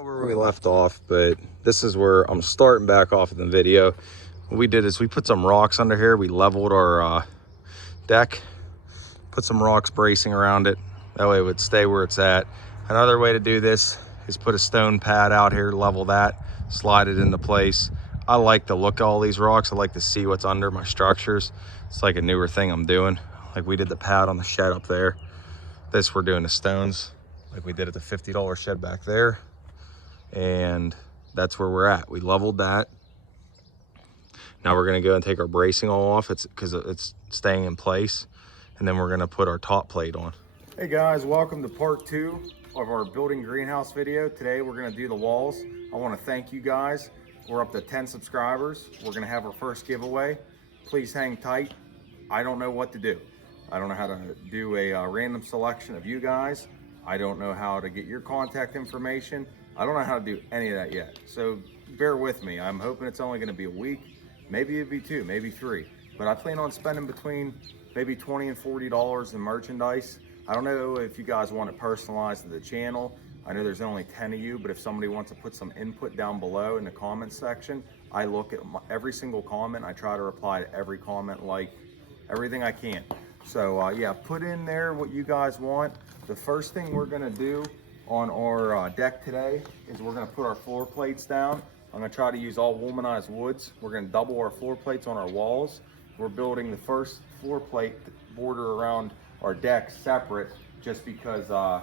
know where we left off, but this is where I'm starting back off in the video. What we did is we put some rocks under here. We leveled our deck, put some rocks bracing around it. That way it would stay where it's at. Another way to do this is put a stone pad out here, level that, slide it into place. I like the look of all these rocks. I like to see what's under my structures. It's like a newer thing I'm doing. Like we did the pad on the shed up there. This we're doing the stones like we did at the $50 shed back there. And that's where we're at. We leveled that. Now we're gonna go and take our bracing all off. It's because it's staying in place. And then we're gonna put our top plate on. Hey guys, welcome to part 2 of our building greenhouse video. Today we're gonna do the walls. I wanna thank you guys. We're up to 10 subscribers. We're gonna have our first giveaway. Please hang tight. I don't know what to do. I don't know how to do a random selection of you guys. I don't know how to get your contact information. I don't know how to do any of that yet. So bear with me. I'm hoping it's only gonna be a week. Maybe it'd be 2, maybe 3. But I plan on spending between maybe $20 and $40 in merchandise. I don't know if you guys want it personalized to the channel. I know there's only 10 of you, but if somebody wants to put some input down below in the comments section, I look at every single comment. I try to reply to every comment, like everything I can. So yeah, put in there what you guys want. The first thing we're gonna do on our deck today is we're gonna put our floor plates down. I'm gonna try to use all Wolmanized woods. We're gonna double our floor plates on our walls. We're building the first floor plate border around our deck separate just because I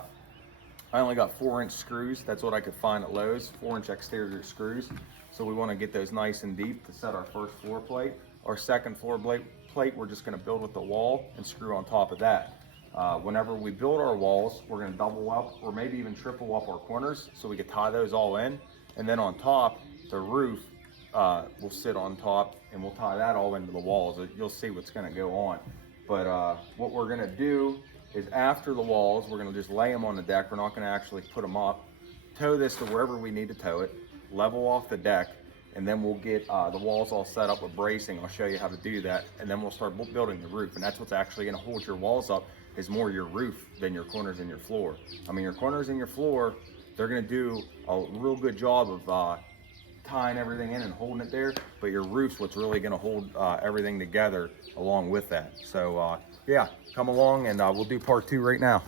only got 4-inch screws. That's what I could find at Lowe's, 4-inch exterior screws. So we wanna get those nice and deep to set our first floor plate. Our second floor plate, we're just gonna build with the wall and screw on top of that. Whenever we build our walls, we're gonna double up or maybe even triple up our corners so we can tie those all in. And then on top, the roof will sit on top and we'll tie that all into the walls. You'll see what's gonna go on. But what we're gonna do is after the walls, we're gonna just lay them on the deck. We're not gonna actually put them up. Tow this to wherever we need to tow it, level off the deck, and then we'll get the walls all set up with bracing. I'll show you how to do that. And then we'll start building the roof. And that's what's actually gonna hold your walls up, is more your roof than your corners and your floor. I mean, your corners and your floor, they're gonna do a real good job of tying everything in and holding it there, but your roof's what's really gonna hold everything together along with that. So yeah, come along and we'll do part 2 right now.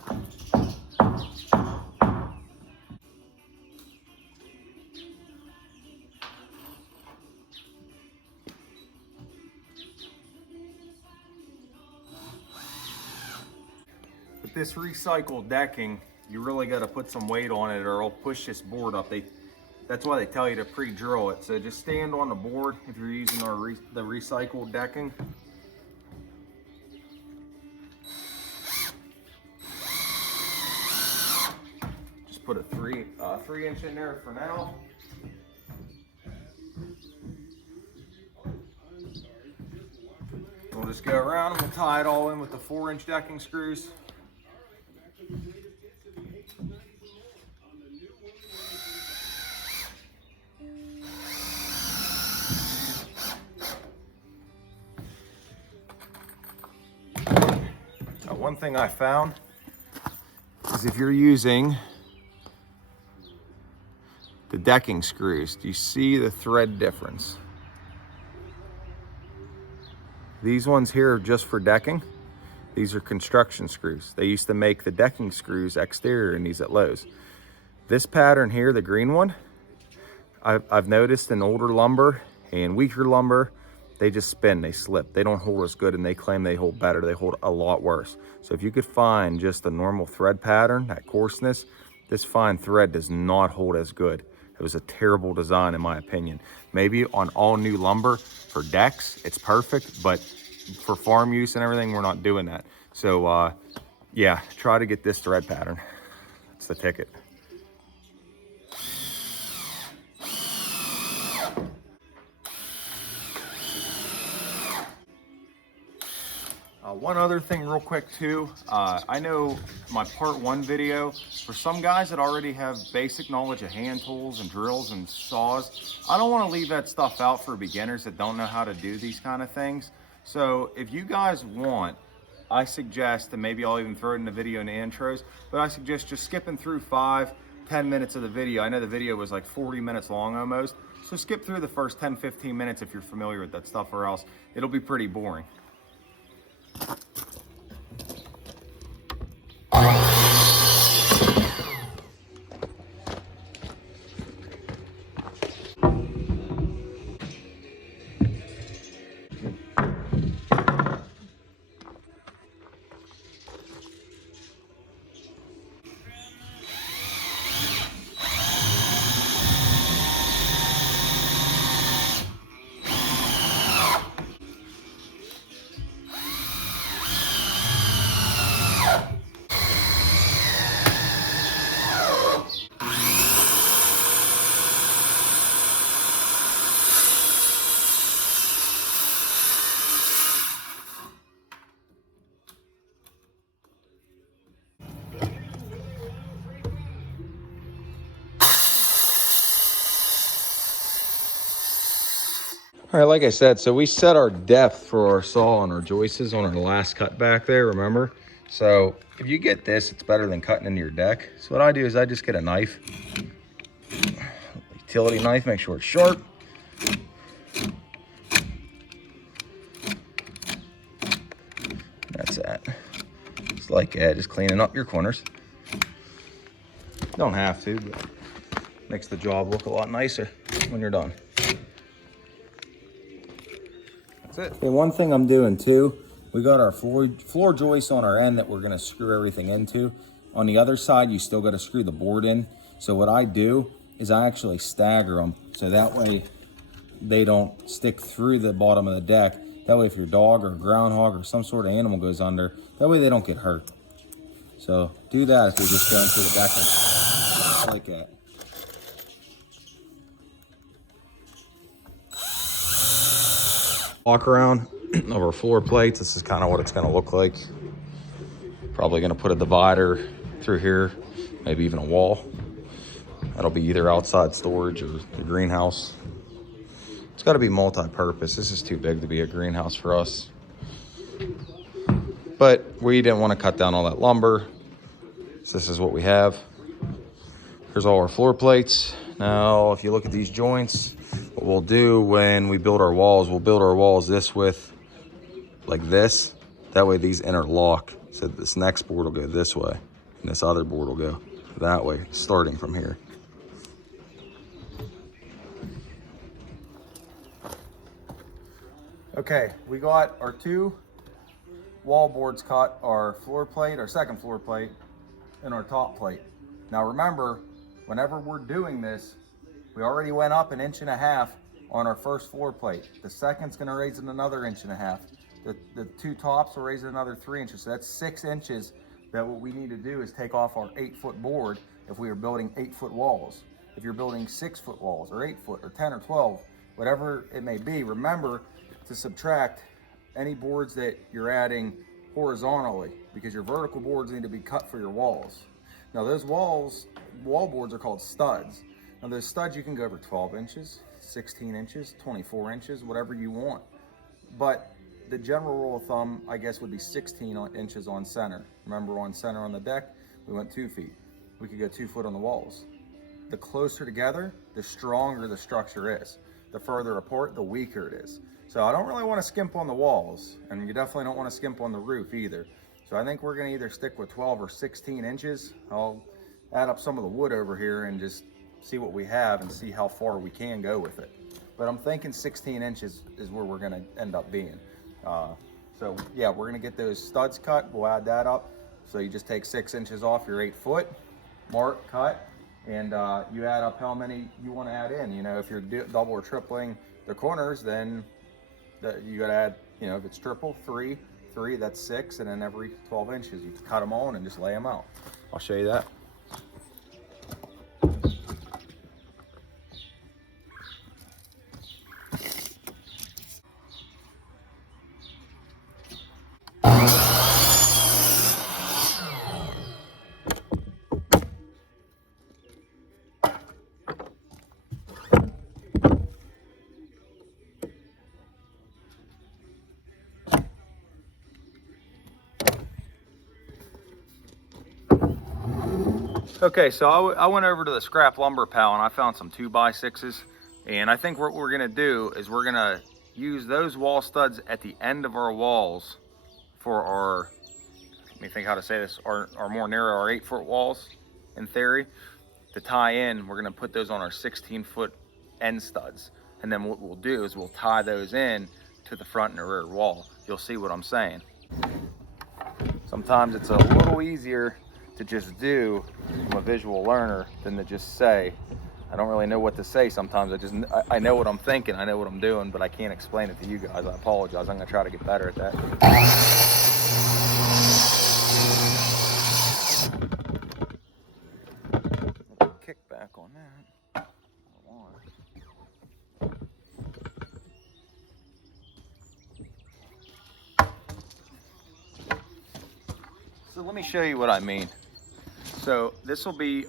With this recycled decking, you really got to put some weight on it or it'll push this board up. That's why they tell you to pre-drill it. So just stand on the board if you're using the recycled decking. Just put a 3-inch in there for now. We'll just go around and we'll tie it all in with the 4-inch decking screws. One thing I found is if you're using the decking screws, do you see the thread difference? These ones here are just for decking. These are construction screws. They used to make the decking screws exterior in these at Lowe's. This pattern here, the green one, I've noticed in older lumber and weaker lumber, they just spin, they slip. They don't hold as good, and they claim they hold better. They hold a lot worse. So if you could find just a normal thread pattern, that coarseness, this fine thread does not hold as good. It was a terrible design in my opinion. Maybe on all new lumber for decks, it's perfect, but for farm use and everything, we're not doing that. So yeah, try to get this thread pattern. That's the ticket. One other thing real quick too, I know my part 1 video, for some guys that already have basic knowledge of hand tools and drills and saws, I don't want to leave that stuff out for beginners that don't know how to do these kind of things. So if you guys want, I suggest, and maybe I'll even throw it in the video in the intros, but I suggest just skipping through 5 10 minutes of the video. I know the video was like 40 minutes long almost. So skip through the first 10, 15 minutes if you're familiar with that stuff, or else it'll be pretty boring. All right, like I said, so we set our depth for our saw and our joists on our last cut back there, remember? So if you get this, it's better than cutting into your deck. So what I do is I just get a knife, utility knife, make sure it's sharp. That's that. It's like that, just cleaning up your corners. Don't have to, but makes the job look a lot nicer when you're done. That's it. Okay, one thing I'm doing too, we got our floor joists on our end that we're gonna screw everything into. On the other side, you still gotta screw the board in. So what I do is I actually stagger them, so that way they don't stick through the bottom of the deck. That way if your dog or groundhog or some sort of animal goes under, that way they don't get hurt. So do that if you're just going through the deck like that. Walk around of our floor plates. This is kind of what it's going to look like. Probably going to put a divider through here, maybe even a wall. That'll be either outside storage or the greenhouse. It's got to be multi-purpose. This is too big to be a greenhouse for us. But we didn't want to cut down all that lumber. So this is what we have. Here's all our floor plates. Now, if you look at these joints, what we'll do when we build our walls, we'll build our walls this width, like this. That way these interlock. So this next board will go this way, and this other board will go that way, starting from here. Okay, we got our two wall boards cut, our floor plate, our second floor plate, and our top plate. Now remember, whenever we're doing this, we already went up 1.5 inches on our first floor plate. The second's gonna raise it another 1.5 inches. The two tops will raise it another 3 inches. So that's 6 inches that what we need to do is take off our 8-foot board if we are building 8-foot walls. If you're building 6-foot walls or 8-foot or 10 or 12, whatever it may be, remember to subtract any boards that you're adding horizontally, because your vertical boards need to be cut for your walls. Now those wall boards are called studs. Now those studs, you can go over 12 inches, 16 inches, 24 inches, whatever you want. But the general rule of thumb, I guess, would be 16 inches on center. Remember, on center on the deck, we went 2 feet. We could go 2 foot on the walls. The closer together, the stronger the structure is. The further apart, the weaker it is. So I don't really want to skimp on the walls, and you definitely don't want to skimp on the roof either. So I think we're going to either stick with 12 or 16 inches. I'll add up some of the wood over here and just see what we have and see how far we can go with it. But I'm thinking 16 inches is where we're going to end up being. So yeah, we're going to get those studs cut. We'll add that up. So you just take 6 inches off your 8-foot mark, cut, and you add up how many you want to add in. You know, if you're double or tripling the corners, then you got to add, you know, if it's triple, 3, that's 6, and then every 12 inches you cut them on and just lay them out. I'll show you that. Okay, so I went over to the scrap lumber pal and I found some 2x6s. And I think what we're gonna do is we're gonna use those wall studs at the end of our walls for our, let me think how to say this, our more narrow, our 8-foot walls, in theory. To tie in, we're gonna put those on our 16-foot end studs. And then what we'll do is we'll tie those in to the front and the rear wall. You'll see what I'm saying. Sometimes it's a little easier to just do from a visual learner than to just say. I don't really know what to say sometimes. I know what I'm thinking, I know what I'm doing, but I can't explain it to you guys. I apologize. I'm gonna try to get better at that. Kick back on that. So let me show you what I mean. So this will be,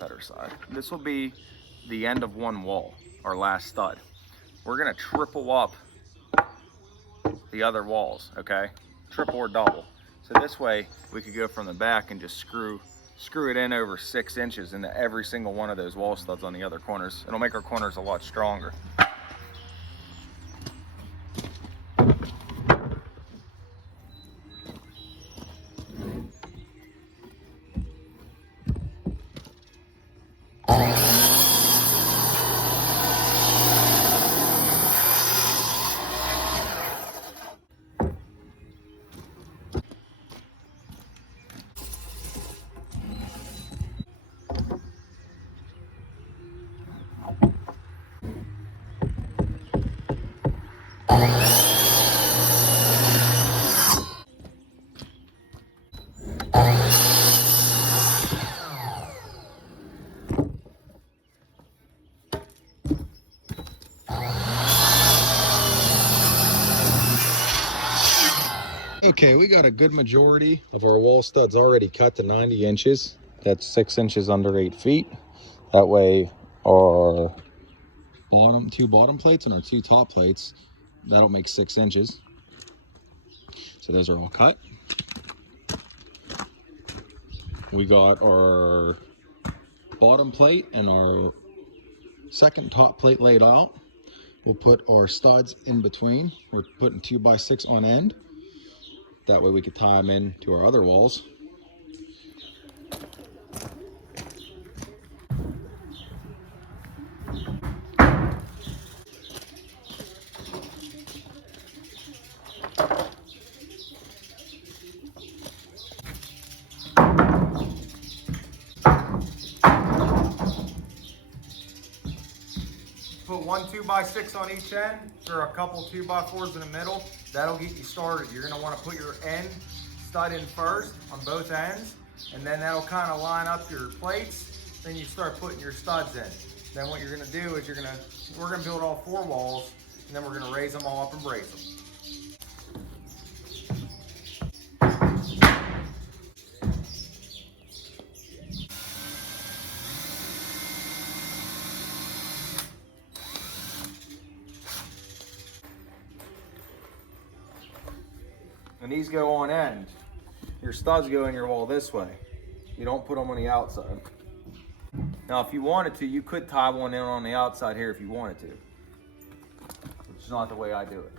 better side, this will be the end of one wall, our last stud. We're gonna triple up the other walls, okay? Triple or double. So this way we could go from the back and just screw it in over 6 inches into every single one of those wall studs on the other corners. It'll make our corners a lot stronger. Okay, we got a good majority of our wall studs already cut to 90 inches. That's 6 inches under 8 feet. That way our two bottom plates and our 2 top plates, that'll make 6 inches. So those are all cut. We got our bottom plate and our second top plate laid out. We'll put our studs in between. We're putting 2x6 on end. That way we could tie them in to our other walls. Put one 2x6 on each end, or a couple 2x4s in the middle. That'll get you started. You're gonna wanna put your end stud in first on both ends, and then that'll kind of line up your plates. Then you start putting your studs in. Then what you're gonna do is we're gonna build all 4 walls, and then we're gonna raise them all up and brace them. And these go on end. Your studs go in your wall this way. You don't put them on the outside. Now, if you wanted to, you could tie one in on the outside here if you wanted to. Which is not the way I do it.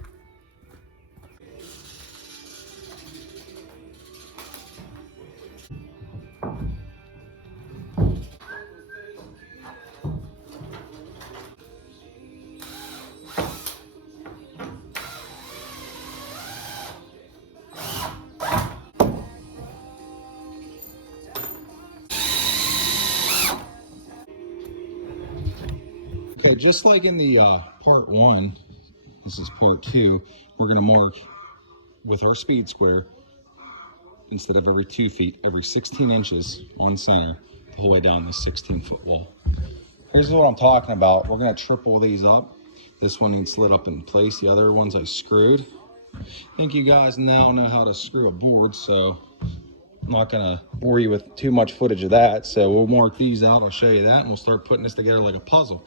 Okay, just like in the part 1, this is part 2, we're going to mark with our speed square, instead of every 2 feet, every 16 inches on center, the whole way down this 16-foot wall. Here's what I'm talking about. We're going to triple these up. This one needs slid up in place. The other ones I screwed. I think you guys now know how to screw a board, so I'm not going to bore you with too much footage of that. So we'll mark these out. I'll show you that, and we'll start putting this together like a puzzle.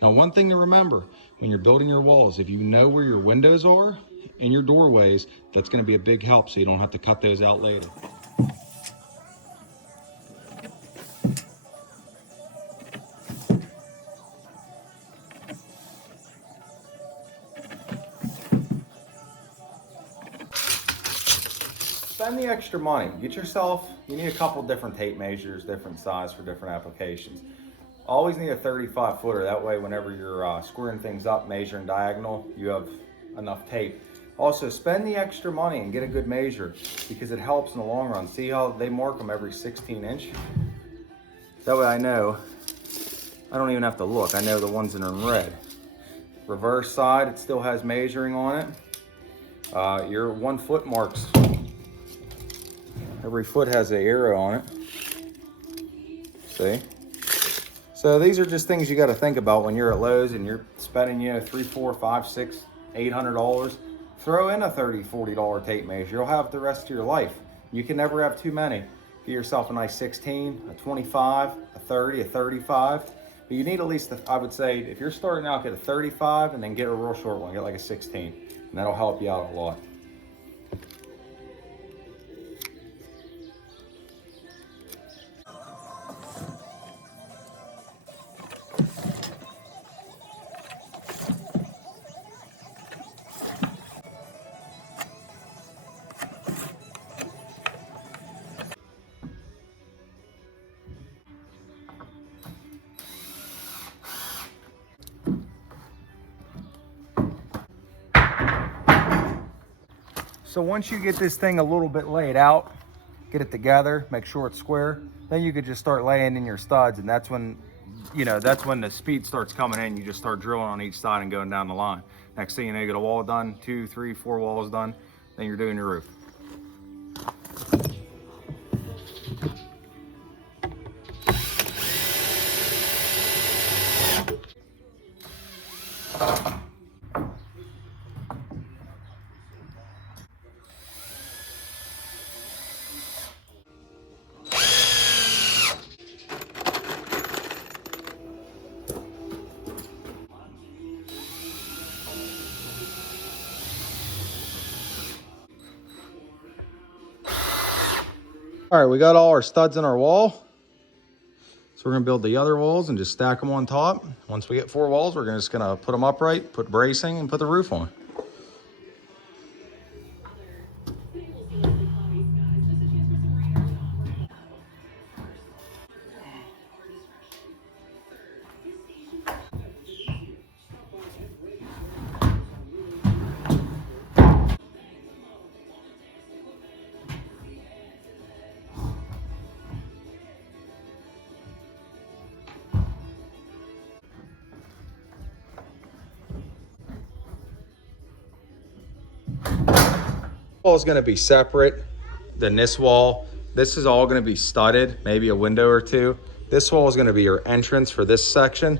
Now, one thing to remember when you're building your walls, if you know where your windows are and your doorways, that's going to be a big help so you don't have to cut those out later. spend the extra money. Get yourself, you need a couple different tape measures, different size for different applications. Always need a 35 footer. That way, whenever you're squaring things up, measuring diagonal, you have enough tape. Also, spend the extra money and get a good measure because it helps in the long run. See how they mark them every 16 inch? That way I know, I don't even have to look. I know the ones that are in red. Reverse side, it still has measuring on it. Your 1 foot marks, every foot has an arrow on it. See? So these are just things you got to think about when you're at Lowe's and you're spending, you know, $300, $400, $500, $600, $800. Throw in a $30, $40 tape measure. You'll have it the rest of your life. You can never have too many. Get yourself a nice 16, a 25, a 30, a 35. But you need at least, I would say, if you're starting out, get a 35 and then get a real short one. Get like a 16. And that'll help you out a lot. So once you get this thing a little bit laid out, get it together, make sure it's square, then you could just start laying in your studs, and that's when, you know, that's when the speed starts coming in. You just start drilling on each side and going down the line. Next thing you know, you get a wall done, 2, 3, 4 walls done, then you're doing your roof. All right, we got all our studs in our wall. So we're gonna build the other walls and just stack them on top. Once we get 4 walls, we're just gonna put them upright, put bracing, and put the roof on. Wall is going to be separate than this wall. This is all going to be studded, maybe a window or two. This wall is going to be your entrance for this section,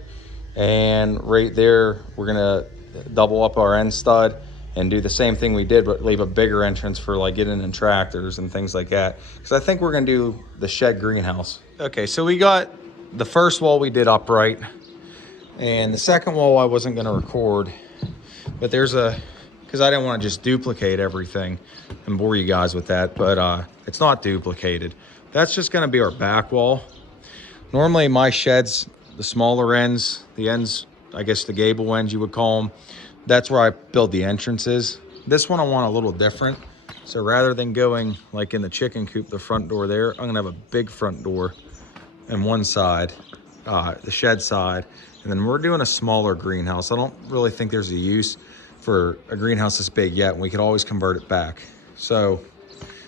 and right there we're going to double up our end stud and do the same thing we did, but leave a bigger entrance for like getting in tractors and things like that, because I think we're going to do the shed greenhouse. Okay, so we got the first wall we did upright, and the second wall I wasn't going to record, but there's a, because I didn't want to just duplicate everything and bore you guys with that, but it's not duplicated. That's just going to be our back wall. Normally my sheds, the smaller ends, the ends, I guess the gable ends you would call them, that's where I build the entrances. This one I want a little different. So rather than going like in the chicken coop, the front door there, I'm going to have a big front door on one side, the shed side, and then we're doing a smaller greenhouse. I don't really think there's a use for a greenhouse this big yet, and we could always convert it back. So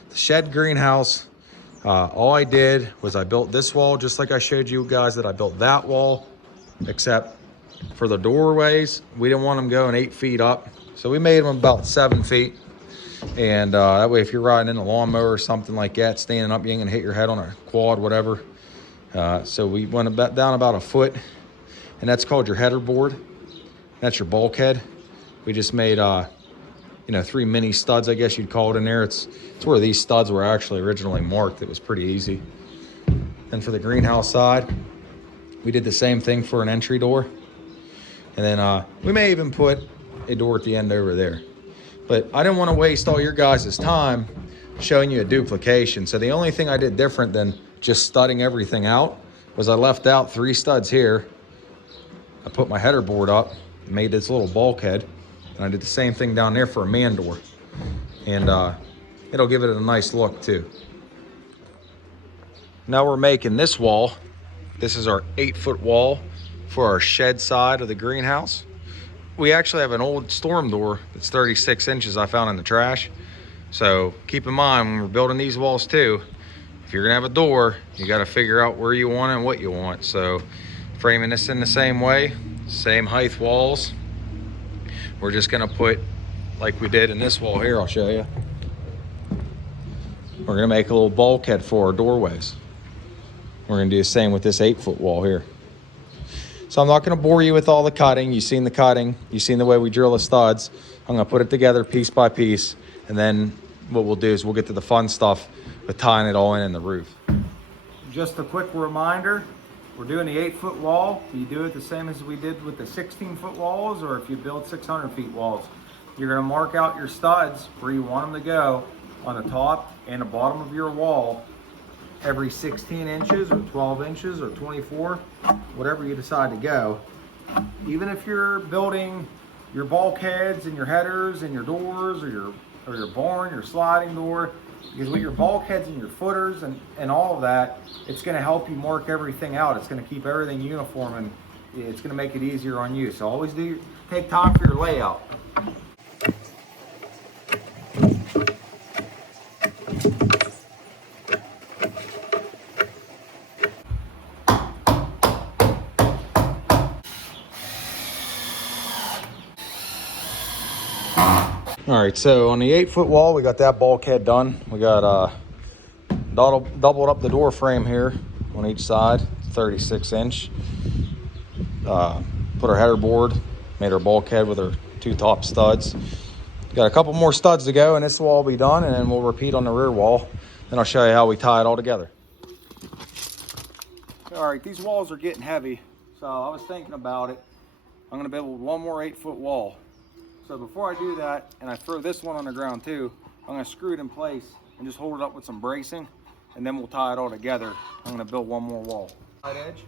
the shed greenhouse, all I did was I built this wall just like I showed you guys that I built that wall, except for the doorways, we didn't want them going 8 feet up. So we made them about 7 feet. And that way, if you're riding in a lawnmower or something like that, standing up, you ain't gonna hit your head on a quad, whatever. So we went down about 1 foot, and that's called your header board. That's your bulkhead. We just made, 3 mini studs, I guess you'd call it in there. It's where these studs were actually originally marked. It was pretty easy. And for the greenhouse side, we did the same thing for an entry door. And then we may even put a door at the end over there. But I didn't want to waste all your guys' time showing you a duplication. So the only thing I did different than just studding everything out was I left out 3 studs here. I put my header board up, made this little bulkhead. And I did the same thing down there for a man door. And it'll give it a nice look too. Now we're making this wall. This is our 8-foot wall for our shed side of the greenhouse. We actually have an old storm door that's 36 inches I found in the trash. So keep in mind when we're building these walls too, if you're gonna have a door, you gotta figure out where you want it and what you want. So framing this in the same way, same height walls. We're just gonna put, like we did in this wall here, I'll show you. We're gonna make a little bulkhead for our doorways. We're gonna do the same with this 8-foot wall here. So I'm not gonna bore you with all the cutting. You've seen the cutting, you've seen the way we drill the studs. I'm gonna put it together piece by piece, and then what we'll do is we'll get to the fun stuff with tying it all in the roof. Just a quick reminder, we're doing the 8-foot wall. You do it the same as we did with the 16-foot walls, or if you build 600 feet walls. You're gonna mark out your studs where you want them to go on the top and the bottom of your wall every 16 inches or 12 inches or 24, whatever you decide to go. Even if you're building your bulkheads and your headers and your doors or your barn, your sliding door, because with your bulkheads and your footers and all of that, it's going to help you mark everything out. It's going to keep everything uniform, and it's going to make it easier on you. So always take time for your layout. All right, so on the 8-foot wall, we got that bulkhead done. We got doubled up the door frame here on each side, 36 inch. Put our header board, made our bulkhead with our 2 top studs. Got a couple more studs to go, and this will all be done, and then we'll repeat on the rear wall. Then I'll show you how we tie it all together. All right, these walls are getting heavy, so I was thinking about it. I'm gonna build one more 8-foot wall. So before I do that, and I throw this one on the ground too, I'm gonna screw it in place and just hold it up with some bracing, and then we'll tie it all together. I'm gonna build one more wall. Side edge.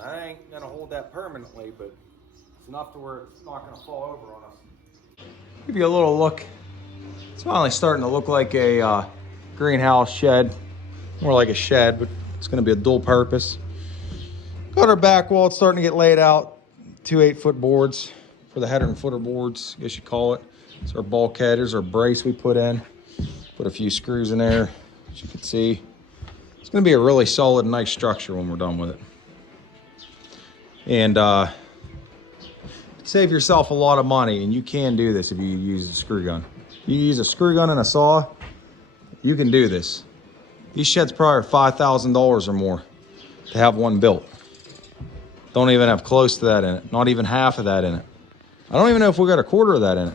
I ain't gonna hold that permanently, but it's enough to where it's not gonna fall over on us. Give you a little look. It's finally starting to look like a greenhouse shed, more like a shed, but it's gonna be a dual purpose. Got our back wall, it's starting to get laid out. 2 8-foot boards for the header and footer boards, I guess you call it. It's our bulkhead, here's our brace we put in. Put a few screws in there, as you can see. It's gonna be a really solid, nice structure when we're done with it. And save yourself a lot of money, and you can do this if you use a screw gun. You use a screw gun and a saw, you can do this. These sheds probably are $5,000 or more to have one built. Don't even have close to that in it, not even half of that in it. I don't even know if we got a quarter of that in it.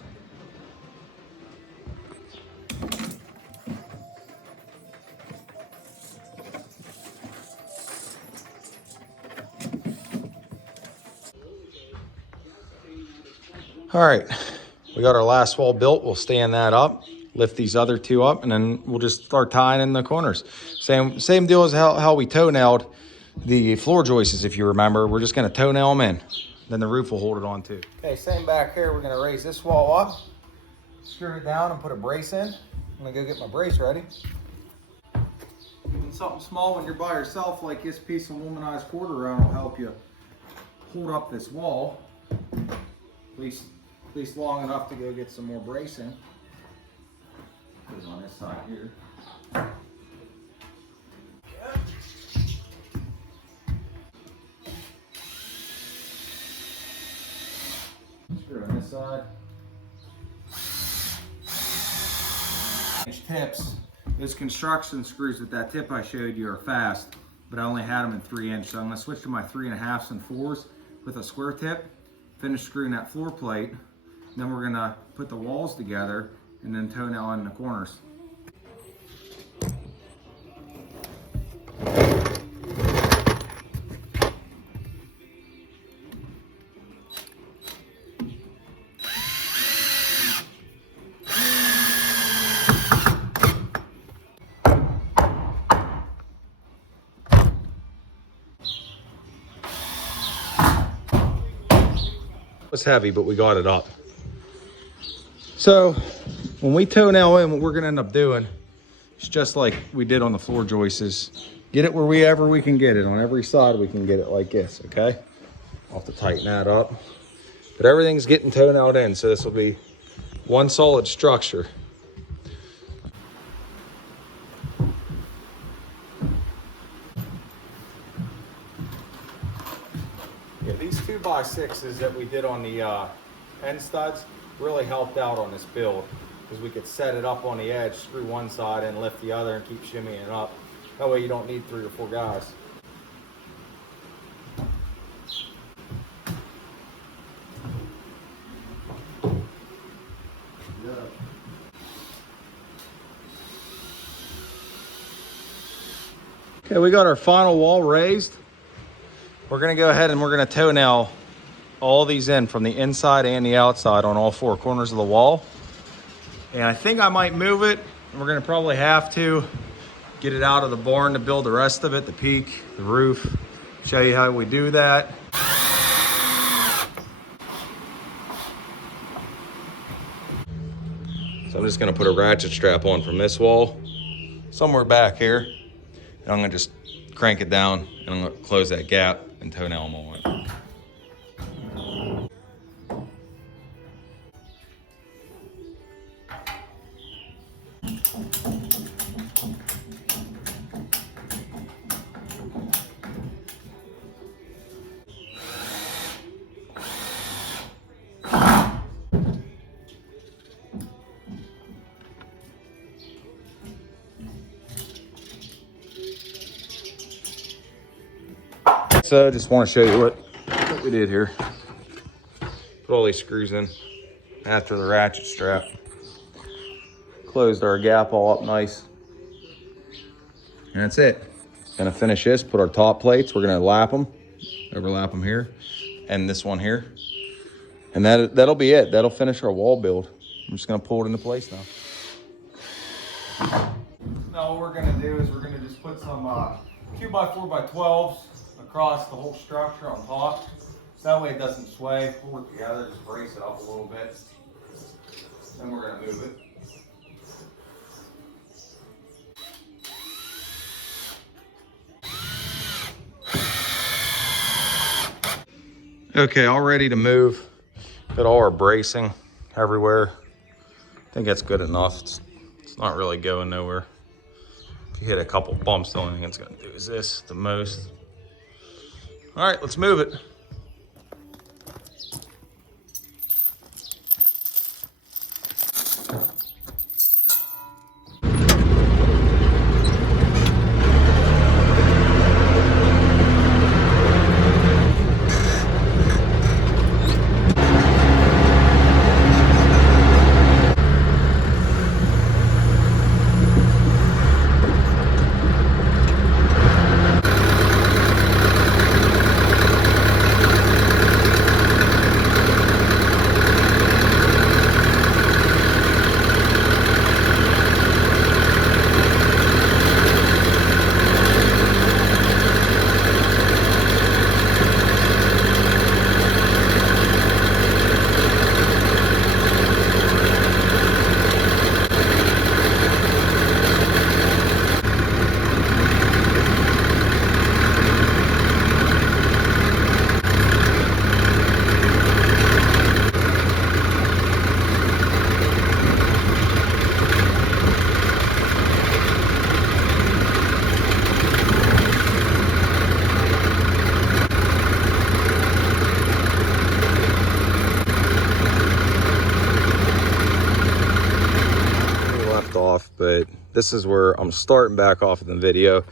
All right, we got our last wall built. We'll stand that up, lift these other 2 up, and then we'll just start tying in the corners. Same deal as how we toe nailed the floor joists, if you remember. We're just gonna toe nail them in. Then the roof will hold it on too. Okay, same back here. We're gonna raise this wall up, screw it down, and put a brace in. I'm gonna go get my brace ready. Even something small when you're by yourself, like this piece of Wolmanized quarter round, will help you hold up this wall. At least long enough to go get some more bracing. Put it on this side here. Screw on this side. Tips. Those construction screws with that tip I showed you are fast, but I only had them in 3-inch. So I'm going to switch to my 3.5s and 4s with a square tip. Finish screwing that floor plate. Then we're gonna put the walls together and then toe nail in the corners. was heavy, but we got it up. So when we toe nail in, what we're gonna end up doing is just like we did on the floor joists, get it wherever we can get it. On every side we can get it like this, okay? I'll have to tighten that up. But everything's getting toe nailed in, so this will be one solid structure. Yeah, these 2x6s that we did on the end studs really helped out on this build, because we could set it up on the edge, screw one side and lift the other and keep shimmying up. That way you don't need 3 or 4 guys. Okay, we got our final wall raised. We're gonna go ahead and we're gonna toe nail all these in from the inside and the outside on all 4 corners of the wall. And I think I might move it. We're gonna probably have to get it out of the barn to build the rest of it, the peak, the roof. Show you how we do that. So I'm just gonna put a ratchet strap on from this wall, somewhere back here. And I'm gonna just crank it down and I'm gonna close that gap and toe nail them all in. So just want to show you what we did here. Put all these screws in after the ratchet strap. Closed our gap all up nice. And that's it. Gonna finish this, put our top plates. We're gonna lap them, overlap them here, and this one here. And that'll be it. That'll finish our wall build. I'm just gonna pull it into place now. Now what we're gonna do is we're gonna just put some 2x4x12s across the whole structure on top. So that way it doesn't sway. Pull it together, just brace it up a little bit. Then we're gonna move it. Okay, all ready to move. Got all our bracing everywhere. I think that's good enough. It's not really going nowhere. If you hit a couple bumps, the only thing it's gonna do is this, the most. All right, let's move it. But this is where I'm starting back off in the video.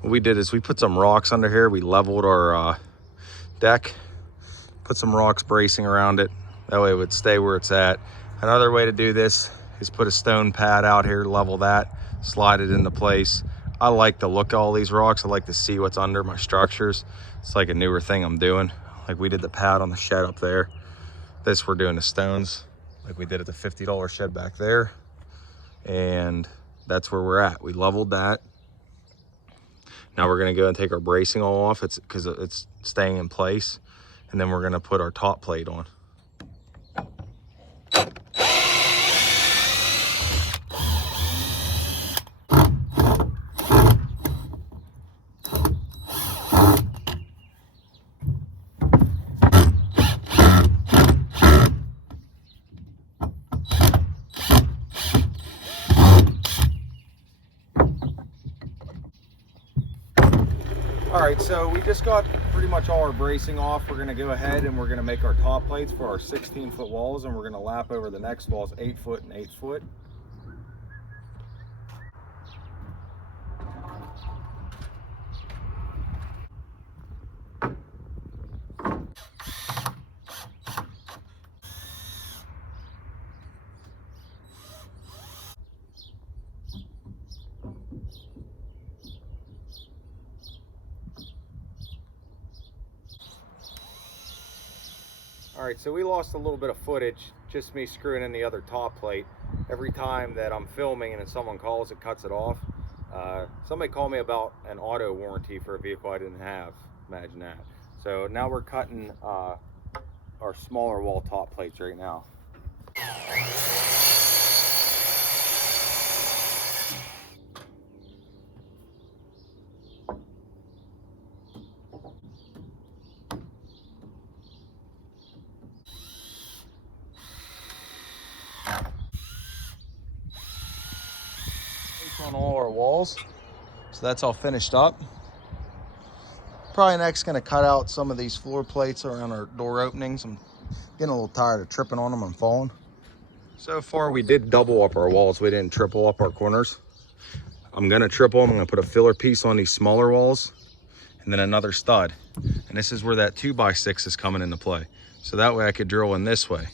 What we did is we put some rocks under here. We leveled our deck, put some rocks bracing around it. That way it would stay where it's at. Another way to do this is put a stone pad out here, level that, slide it into place. I like to look at all these rocks. I like to see what's under my structures. It's like a newer thing I'm doing. Like we did the pad on the shed up there. This we're doing the stones like we did at the $50 shed back there. And that's where we're at. We leveled that. Now we're gonna go and take our bracing all off. It's because it's staying in place. And then we're gonna put our top plate on. All right, so we just got pretty much all our bracing off. We're gonna go ahead and we're gonna make our top plates for our 16-foot walls, and we're gonna lap over the next walls 8 foot and 8 foot. All right, so we lost a little bit of footage, just me screwing in the other top plate. Every time that I'm filming and then someone calls, it cuts it off. Somebody called me about an auto warranty for a vehicle I didn't have. Imagine that. So now we're cutting our smaller wall top plates right now. On all our walls, so that's all finished up. Probably next gonna cut out some of these floor plates around our door openings. I'm getting a little tired of tripping on them and falling. So far we did double up our walls, we didn't triple up our corners. I'm gonna triple them. I'm gonna put a filler piece on these smaller walls and then another stud, and this is where that 2x6 is coming into play, so that way I could drill in this way.